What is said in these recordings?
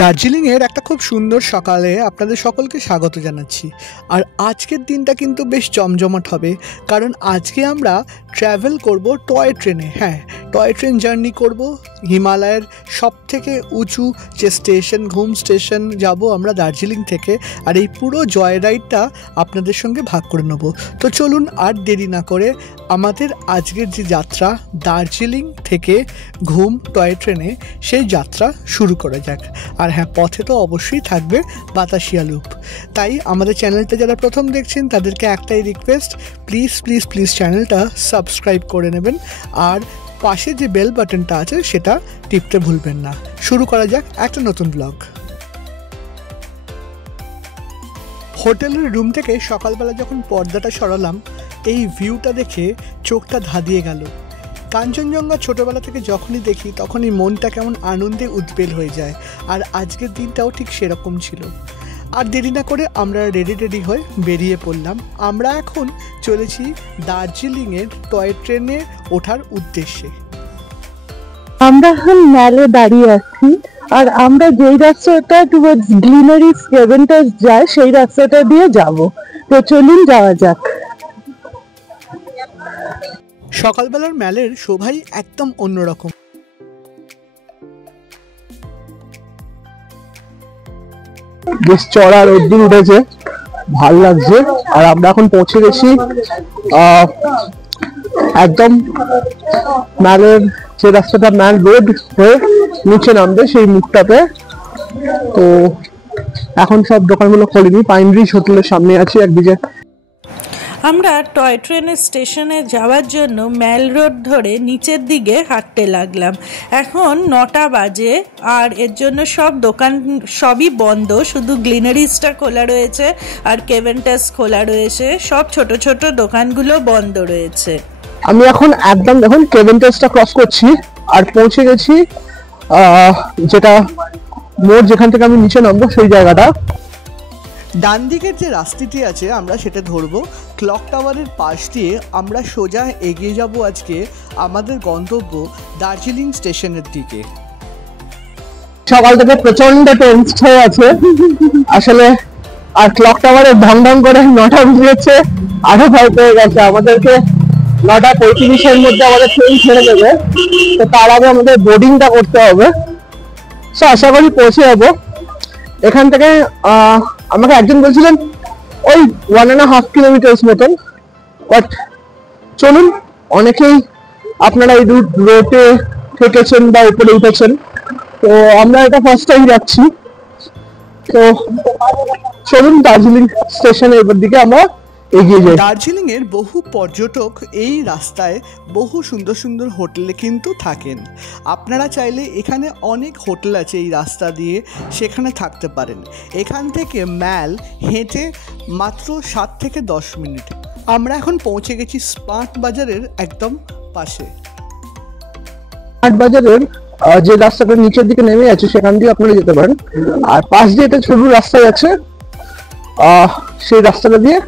দার্জিলিংয়ের একটা খুব সুন্দর সকালে আপনাদের সকলকে স্বাগত জানাচ্ছি। আর আজকের দিনটা কিন্তু বেশ জমজমাট হবে, কারণ আজকে আমরা ট্র্যাভেল করব টয় ট্রেনে। হ্যাঁ, টয় ট্রেন জার্নি করব। হিমালয়ের সবথেকে উঁচু যে স্টেশন, ঘুম স্টেশন যাব আমরা দার্জিলিং থেকে। আর এই পুরো জয় রাইডটা আপনাদের সঙ্গে ভাগ করে নেব। তো চলুন আর দেরি না করে আমাদের আজকের যে যাত্রা দার্জিলিং থেকে ঘুম টয় ট্রেনে, সেই যাত্রা শুরু করা যাক। আর হ্যাঁ, পথে তো অবশ্যই থাকবে বাতাসিয়া লুপ। তাই আমাদের চ্যানেলটা যারা প্রথম দেখছেন তাদেরকে একটাই রিকোয়েস্ট, প্লিজ প্লিজ প্লিজ চ্যানেলটা সাবস্ক্রাইব করে নেবেন, আর পাশে যে বেল বাটনটা আছে সেটা টিপতে ভুলবেন না। শুরু করা যাক একটা নতুন ব্লগ। হোটেলের রুম থেকে সকালবেলা যখন পর্দাটা সরালাম, এই ভিউটা দেখে চোখটা ধাঁধিয়ে গেল। কাঞ্চনজঙ্ঘা ছোটোবেলা থেকে যখনই দেখি তখনই মনটা কেমন আনন্দে উদ্বেল হয়ে যায়, আর আজকের দিনটাও ঠিক সেরকম ছিল। আর দেরি না করে আমরা রেডি হয়ে বেরিয়ে পড়লাম। আমরা এখন চলেছি দার্জিলিংয়ের টয় ট্রেনে ওঠার উদ্দেশ্যে। আমরা এখন ম্যালে দাঁড়িয়ে আছি, আর আমরা যেই রাস্তাটা টুয়ার্ডস গ্লিনারি সেভেন্টাস যায় সেই রাস্তাটা দিয়ে যাব। তো চলুন যাওয়া যাক। সকালবেলার ম্যালের শোভাই একদম অন্যরকম। বেশ চড়া রোদ্দুর উঠেছে, ভাল লাগছে। আর আমরা এখন পৌঁছে গেছি একদম ম্যালের যে রাস্তাটা ম্যাল রোড হয়ে নিচে নামবে সেই মুখটাতে। তো এখন সব দোকানগুলো খোলেনি। পাইন ব্রিজ হোটেলের সামনে আছি একদিকে। আমরা টয় ট্রেনের স্টেশনে যাওয়ার জন্য ম্যাল রোড ধরে নিচের দিকে হাঁটতে লাগলাম। এখন 9টা বাজে, আর এর জন্য সব দোকান সবই বন্ধ, শুধু গ্লিনারিজটা খোলা রয়েছে আর কেভেন্টাস খোলা রয়েছে। সব ছোট ছোট দোকানগুলো বন্ধ রয়েছে। আমি এখন একদম দেখুন কেভেন্টাসটা ক্রস করছি আর পৌঁছে গেছি যেটা মোড়, যেখান থেকে আমি নিচে নামবো সেই জায়গাটা। ডান দিকের যে রাস্তাটি আছে আমরা সেটা ধরবো। ক্লক টাওয়ারের পাশ দিয়ে আমরা সোজা এগিয়ে যাব আজকে আমাদের গন্তব্য দার্জিলিং স্টেশনের দিকে। সকাল থেকে প্রচন্ড টেন্স হয়ে আছে আসলে। আর ক্লক টাওয়ারে ঢং ঢং করে 9টা বেজেছে, আরো ভয় পেয়ে গেছে। আমাদেরকে 9:35-এর মধ্যে আমাদের ট্রেন ছেড়ে দেবে, তো তার আগে আমাদের বোর্ডিংটা করতে হবে। সো আশা করি পৌঁছে যাবো। এখান থেকে আমাকে একজন বলছিলেন ওই 1.5 কিলোমিটার মতন। বাট চলুন, অনেকেই আপনারা এই রোডে থেকেছেন বা উপরে উঠেছেন, তো আমরা এটা ফার্স্ট টাইম যাচ্ছি। তো চলুন দার্জিলিং স্টেশনের দিকে আমরা এগিয়ে যাই। দার্জিলিং এর বহু পর্যটক এই রাস্তায় বহু সুন্দর সুন্দর হোটেলে কিন্তু থাকেন। আপনারা চাইলে এখানে অনেক হোটেল আছে এই রাস্তা দিয়ে, সেখানে থাকতে পারেন। এখান থেকে ম্যাল হেঁটে মাত্র 7 থেকে 10 মিনিট। আমরা এখন পৌঁছে গেছি স্মার্ট বাজারের একদম পাশে। স্মার্ট বাজারের যে রাস্তাটা নিচের দিকে নেমে আছে সেখান দিয়ে আপনারা যেতে পারেন, আর পাশ দিয়ে একটা ছোট রাস্তা আছে, সেই রাস্তাটা দিয়ে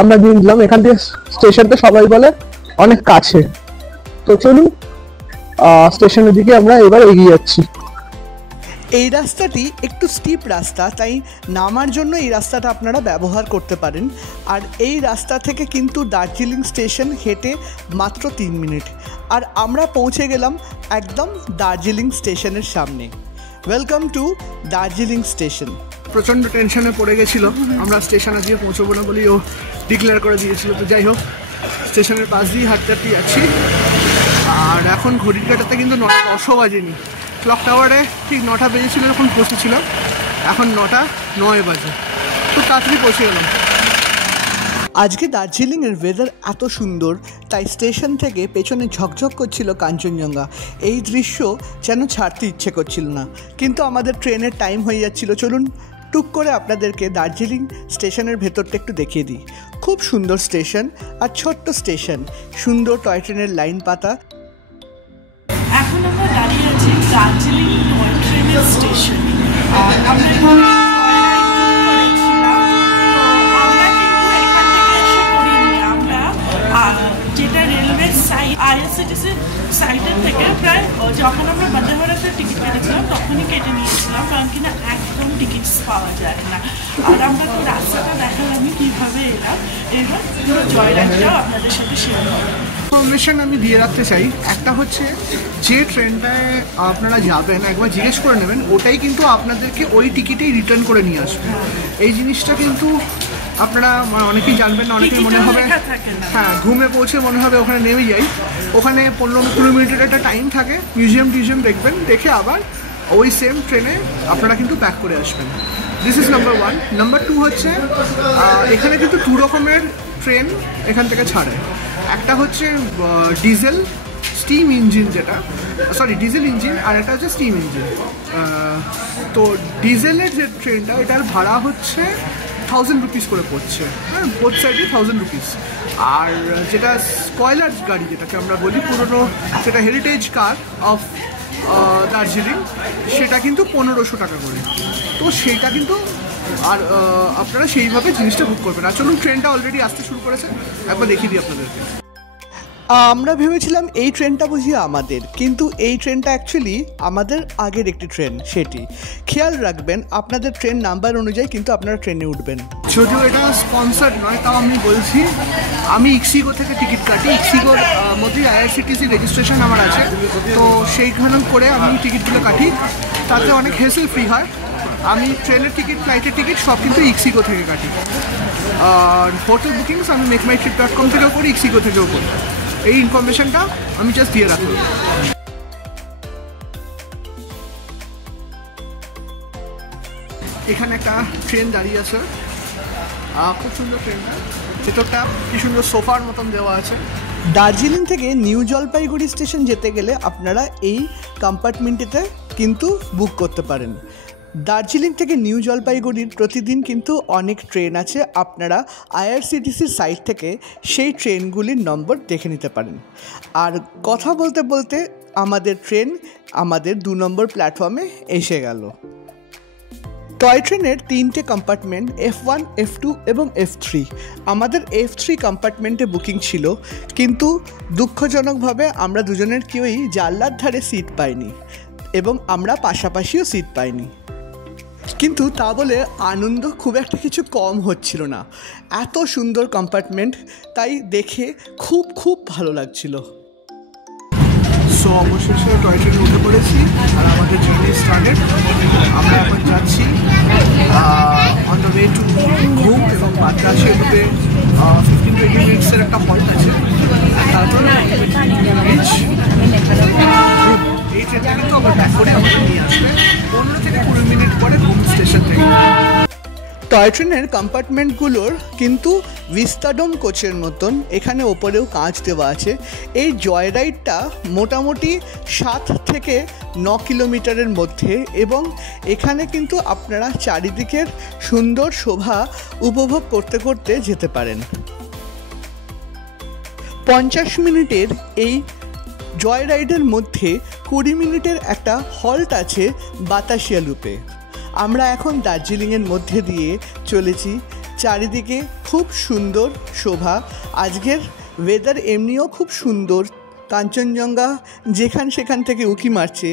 আমরা দিয়ে দিলাম। এখান থেকে স্টেশনটা সবাই বলে অনেক কাছে। তো চলুন স্টেশনের দিকে আমরা এবার এগিয়ে যাচ্ছি। এই রাস্তাটি একটু স্টিপ রাস্তা, তাই নামার জন্য এই রাস্তাটা আপনারা ব্যবহার করতে পারেন। আর এই রাস্তা থেকে কিন্তু দার্জিলিং স্টেশন হেঁটে মাত্র 3 মিনিট। আর আমরা পৌঁছে গেলাম একদম দার্জিলিং স্টেশনের সামনে। Welcome to Darjeeling station. প্রচণ্ড টেনশনে পড়ে গেছিলো, আমরা স্টেশনে দিয়ে পৌঁছবো না বলেই ও ডিক্লেয়ার করে দিয়েছিল। তো যাই হোক, স্টেশনের পাশ দিয়ে হাঁটতে হাঁটতে যাচ্ছি। আর এখন ঘড়ির কাটাতে কিন্তু 9:10 বাজেনি। ক্লক টাওয়ারে ঠিক 9টা বেজেছিল যখন পৌঁছেছিলাম, এখন 9:09 বাজে। খুব তাড়াতাড়ি পৌঁছে গেলাম। আজকে দার্জিলিংয়ের ওয়েদার এত সুন্দর, তাই স্টেশন থেকে পেছনে ঝকঝক করছিল কাঞ্চনজঙ্ঘা। এই দৃশ্য যেন ছাড়তে ইচ্ছে করছিল না, কিন্তু আমাদের ট্রেনের টাইম হয়ে যাচ্ছিল। চলুন টুক করে আপনাদেরকে দার্জিলিং স্টেশনের ভেতরটা একটু দেখিয়ে দিই। খুব সুন্দর স্টেশন, আর ছোট্ট স্টেশন, সুন্দর টয় ট্রেনের লাইন পাতা। এখন আমরা দাঁড়িয়ে আছি দার্জিলিং টয় ট্রেনের স্টেশন। যেটা রেলওয়ে সাইট, আইআরসিটিসি সাইটের থেকে প্রায়, যখন আমরা বন্দে ভারতের টিকিট কেটেছিলাম তখন এখনই কেটে নিয়েছিলাম, কারণ কিনা একদম টিকিটস পাওয়া যায় না। আর আমরা তো রাস্তাটা দেখালামই কীভাবে এলাম, এবার পুরো জয়রাইডটাও আপনাদের সাথে শেয়ার করবো। ইনফরমেশন আমি দিয়ে রাখতে চাই, একটা হচ্ছে যে ট্রেনটায় আপনারা যাবেন একবার জিজ্ঞেস করে নেবেন, ওটাই কিন্তু আপনাদেরকে ওই টিকিটেই রিটার্ন করে নিয়ে আসবে। এই জিনিসটা কিন্তু আপনারা অনেকেই জানবেন না, অনেকেই মনে হবে হ্যাঁ ঘুমে পৌঁছে মনে হবে ওখানে নেমে যাই, ওখানে 15-20 মিনিটের একটা টাইম থাকে, মিউজিয়াম দেখবেন, দেখে আবার ওই সেম ট্রেনে আপনারা কিন্তু ব্যাক করে আসবেন। This is number 1। নাম্বার 2 হচ্ছে এখানে কিন্তু 2 রকমের ট্রেন এখান থেকে ছাড়ে। একটা হচ্ছে ডিজেল স্টিম ইঞ্জিন, যেটা ডিজেল ইঞ্জিন, আর একটা হচ্ছে স্টিম ইঞ্জিন। তো ডিজেলের যে ট্রেনটা, এটার ভাড়া হচ্ছে 1000 রুপিস করে পড়ছে, হ্যাঁ, বোথ সাইডে 1000 রুপিস। আর যেটা স্পয়লার গাড়ি, যেটাকে আমরা বলি পুরনো, যেটা হেরিটেজ কার অফ দার্জিলিং, সেটা কিন্তু 1500 টাকা করে। তো সেইটা কিন্তু আর আপনারা সেইভাবে জিনিসটা বুক করবেন। আর চলুন, ট্রেনটা অলরেডি আসতে শুরু করেছে, একবার দেখিয়ে দিই আপনাদেরকে। আমরা ভেবেছিলাম এই ট্রেনটা বুঝি আমাদের, কিন্তু এই ট্রেনটা অ্যাকচুয়ালি আমাদের আগের একটি ট্রেন। সেটি খেয়াল রাখবেন, আপনাদের ট্রেন নাম্বার অনুযায়ী কিন্তু আপনারা ট্রেনে উঠবেন। যদিও এটা স্পন্সার্ড নয়, তাও আমি বলছি, আমি ইক্সিগো থেকে টিকিট কাটি। ইক্সিগোর মধ্যেই আইআরসিটিসি রেজিস্ট্রেশন আমার আছে, তো সেইখানে করে আমি টিকিটগুলো কাটি, তাতে অনেক হেসেল ফ্রি হয়। আমি ট্রেনের টিকিট, ফ্লাইটের টিকিট সব কিন্তু ইক্সিগো থেকে কাটি। আর হোটেল বুকিংস আমি মেকমাইট্রিপ.com থেকেও করি, ইক্সিগো থেকেও করি। এই ইনফরমেশনটা আমি জাস্ট দিয়ে রাখলাম। এখানে একটা ট্রেন দাঁড়িয়ে আছে, খুব সুন্দর ট্রেনটা, ভেতরটা কি সুন্দর সোফার মতন দেওয়া আছে। দার্জিলিং থেকে নিউ জলপাইগুড়ি স্টেশন যেতে গেলে আপনারা এই কম্পার্টমেন্টটিতে কিন্তু বুক করতে পারেন। দার্জিলিং থেকে নিউ জলপাইগুড়ির প্রতিদিন কিন্তু অনেক ট্রেন আছে, আপনারা আইআরসিটিসির সাইট থেকে সেই ট্রেনগুলির নম্বর দেখে নিতে পারেন। আর কথা বলতে বলতে আমাদের ট্রেন আমাদের 2 নম্বর প্ল্যাটফর্মে এসে গেল। টয় ট্রেনের 3টে কম্পার্টমেন্ট, F1, F2 এবং F3। আমাদের F3 কম্পার্টমেন্টে বুকিং ছিল, কিন্তু দুঃখজনকভাবে আমরা দুজনের কেউই জানলার ধারে সিট পাইনি, এবং আমরা পাশাপাশিও সিট পাইনি। কিন্তু তা বলে আনন্দ খুব একটা কিছু কম হচ্ছিল না। এত সুন্দর কম্পার্টমেন্ট, তাই দেখে খুব ভালো লাগছিল। সো অবশেষে টয় ট্রেনে উঠে পড়েছি, আর আমাদের জার্নি স্টার্টেড। আমরা এখন যাচ্ছি অন দ্য ওয়ে টু ঘুম, এবং মাদ্রাসে রূপে 15-20 মিনিটসের একটা হল্ট আছে, তারপর এই ট্রেনটা কিন্তু আবার ব্যাক করে আমাদের নিয়ে আসবে 15-20 মিনিট পরে ঘুম স্টেশন থেকে। টয় ট্রেনের কম্পার্টমেন্টগুলোর কিন্তু ভিস্তাডোম কোচের মতন, এখানে ওপরেও কাঁচ দেওয়া আছে। এই জয় রাইডটা মোটামুটি 7 থেকে 9 কিলোমিটারের মধ্যে, এবং এখানে কিন্তু আপনারা চারিদিকের সুন্দর শোভা উপভোগ করতে করতে যেতে পারেন। 50 মিনিটের এই জয় রাইডের মধ্যে 20 মিনিটের একটা হল্ট আছে বাতাসিয়া লুপে। আমরা এখন দার্জিলিংয়ের মধ্যে দিয়ে চলেছি, চারিদিকে খুব সুন্দর শোভা। আজকের ওয়েদার এমনিও খুব সুন্দর, কাঞ্চনজঙ্ঘা সেখান থেকে উঁকি মারছে।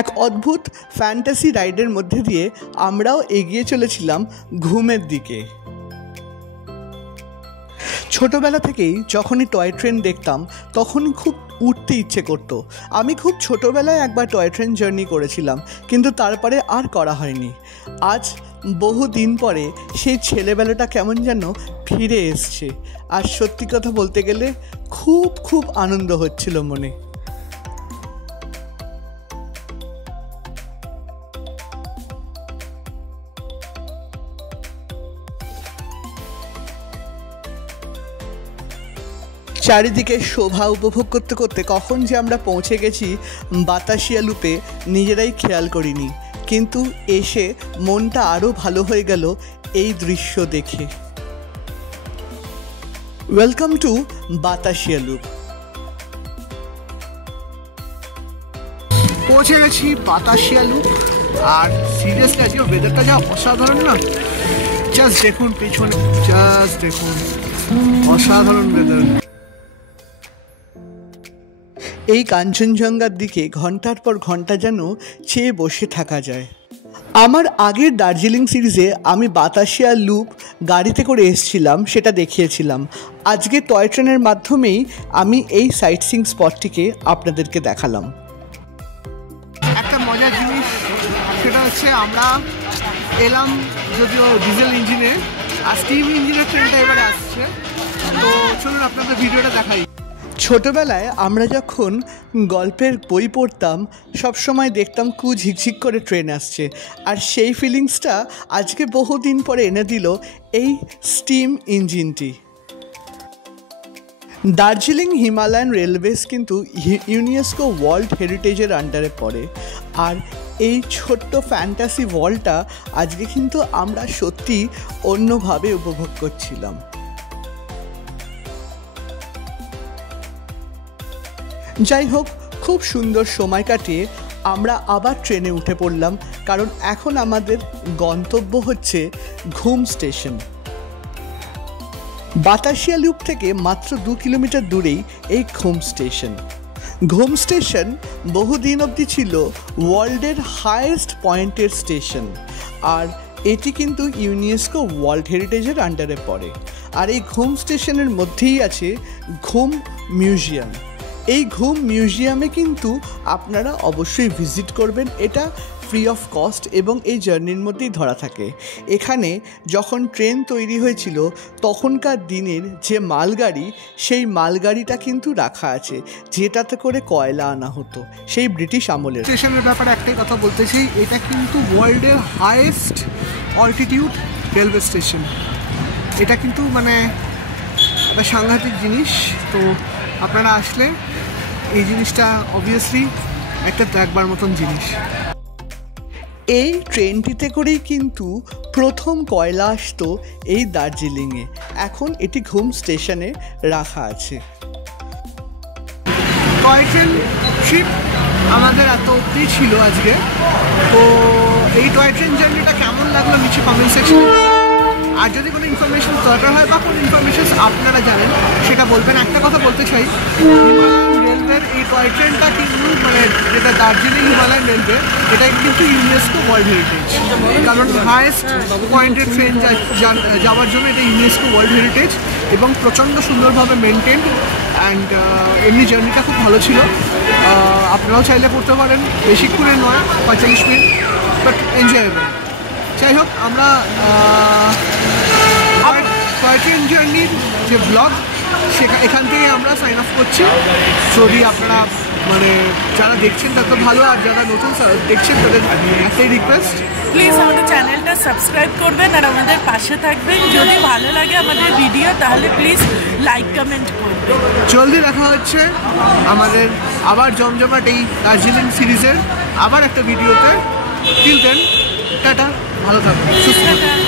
এক অদ্ভুত ফ্যান্টাসি রাইডের মধ্যে দিয়ে আমরাও এগিয়ে চলেছিলাম ঘুমের দিকে। ছোটোবেলা থেকেই যখনই টয় ট্রেন দেখতাম তখনই খুব উঠতে ইচ্ছে করতো। আমি খুব ছোটোবেলায় একবার টয় ট্রেন জার্নি করেছিলাম, কিন্তু তারপরে আর করা হয়নি। আজ বহু দিন পরে সেই ছেলেবেলাটা কেমন যেন ফিরে এসছে, আর সত্যি কথা বলতে গেলে খুব আনন্দ হচ্ছিল মনে। চারিদিকে শোভা উপভোগ করতে করতে কখন যে আমরা পৌঁছে গেছি বাতাসিয়া লুপে নিজেরাই খেয়াল করিনি, কিন্তু এসে মনটা আরও ভালো হয়ে গেল এই দৃশ্য দেখে। Welcome to Batasia loop. পৌঁছে গেছি বাতাসিয়া লুপ, আর সিরিয়াসলি আজকে ওয়েদারটা যা অসাধারণ না, জাস্ট দেখুন পিছনে, জাস্ট দেখুন, অসাধারণ ওয়েদার। এই কাঞ্চনজঙ্ঘার দিকে ঘন্টার পর ঘন্টা যেন চেয়ে বসে থাকা যায়। আমার আগের দার্জিলিং সিরিজে আমি বাতাসিয়া লুপ গাড়িতে করে এসেছিলাম, সেটা দেখিয়েছিলাম। আজকে টয় ট্রেনের মাধ্যমেই আমি এই সাইট সিইং স্পটটিকে আপনাদেরকে দেখালাম। একটা মজার জিনিস সেটা হচ্ছে আমরা এলাম যদিও ডিজেল ইঞ্জিনে, আর স্টিম ইঞ্জিনের ট্রেনটা এবারে আসছে। তো চলুন আপনাদের ভিডিওটা দেখাই। ছোটোবেলায় আমরা যখন গল্পের বই পড়তাম সবসময় দেখতাম ঝিকঝিক করে ট্রেন আসছে, আর সেই ফিলিংসটা আজকে বহুদিন পরে এনে দিল এই স্টিম ইঞ্জিনটি। দার্জিলিং হিমালয়ান রেলওয়েজ কিন্তু ইউনেস্কো ওয়ার্ল্ড হেরিটেজের আন্ডারে পড়ে, আর এই ছোট্ট ফ্যান্টাসি ওয়ার্ল্ডটা আজকে কিন্তু আমরা সত্যি অন্যভাবে উপভোগ করছিলাম। যাই হোক, খুব সুন্দর সময় কাটিয়ে আমরা আবার ট্রেনে উঠে পড়লাম, কারণ এখন আমাদের গন্তব্য হচ্ছে ঘুম স্টেশন। বাতাসিয়া লুপ থেকে মাত্র 2 কিলোমিটার দূরেই এই ঘুম স্টেশন। ঘুম স্টেশন বহুদিন অবধি ছিল ওয়ার্ল্ডের হাইয়েস্ট পয়েন্টের স্টেশন, আর এটি কিন্তু ইউনেস্কো ওয়ার্ল্ড হেরিটেজের আন্ডারে পড়ে। আর এই ঘুম স্টেশনের মধ্যেই আছে ঘুম মিউজিয়াম। এই ঘুম মিউজিয়ামে কিন্তু আপনারা অবশ্যই ভিজিট করবেন, এটা ফ্রি অফ কস্ট এবং এই জার্নির মধ্যেই ধরা থাকে। এখানে যখন ট্রেন তৈরি হয়েছিল তখনকার দিনের যে মালগাড়ি, সেই মালগাড়িটা কিন্তু রাখা আছে, যেটাতে করে কয়লা আনা হতো সেই ব্রিটিশ আমলের। স্টেশনের ব্যাপারে একটাই কথা বলতে চাই, এটা কিন্তু ওয়ার্ল্ডের হাইয়েস্ট অল্টিটিউড রেলওয়ে স্টেশন। এটা কিন্তু মানে একটা সাংঘাতিক জিনিস। তো আপনারা আসলে এই জিনিসটা অবভিয়াসলি একটা দেখবার মতন জিনিস। এই ট্রেনটিতে করেই কিন্তু প্রথম কয়লা আসতো এই দার্জিলিংয়ে। এখন এটি ঘুম স্টেশনে রাখা আছে। টয় ট্রেন ট্রিপ আমাদের এত অবধি ছিল আজকে। তো এই টয় ট্রেন জার্নিটা কেমন লাগলো নিচে কমেন্ট সেকশনে। আর যদি কোনো ইনফরমেশন দরকার হয় বা কোনো ইনফরমেশন আপনারা জানেন সেটা বলবেন। একটা কথা বলতে চাই, হিমালয়ান রেলওয়ের এই টয় ট্রেনটা কিন্তু মানে যেটা দার্জিলিং হিমালয়ান রেলওয়ে, এটা কিন্তু ইউনেস্কো ওয়ার্ল্ড হেরিটেজ, কারণ হায়েস্ট পয়েন্টের ট্রেন যাওয়ার জন্য এটা ইউনেস্কো ওয়ার্ল্ড হেরিটেজ এবং প্রচণ্ড সুন্দরভাবে মেনটেন। অ্যান্ড এমনি জার্নিটা খুব ভালো ছিল। আপনারাও চাইলে পড়তে পারেন, বেশিক্ষণের নয়, 45 মিনিট, বাট এনজয়েবল। যাই হোক, আমরা টয় ট্রেন জার্নির যে ব্লগ এখান থেকে আমরা সাইন অফ করছি। যদি আপনারা মানে যারা দেখছেন তার তো ভালো, আর যারা নতুন দেখছেন তাদের একটাই রিকোয়েস্ট, প্লিজ আমাদের চ্যানেলটা সাবস্ক্রাইব করবেন আর আমাদের পাশে থাকবেন। যদি ভালো লাগে আমাদের ভিডিও তাহলে প্লিজ লাইক কমেন্ট করবেন। জলদি দেখা হচ্ছে আমাদের আবার জমজমাট এই দার্জিলিং সিরিজের আবার একটা ভিডিওতে। টিল দেন, টাটা, ভালো থাকবেন, সুস্থ থাকবেন।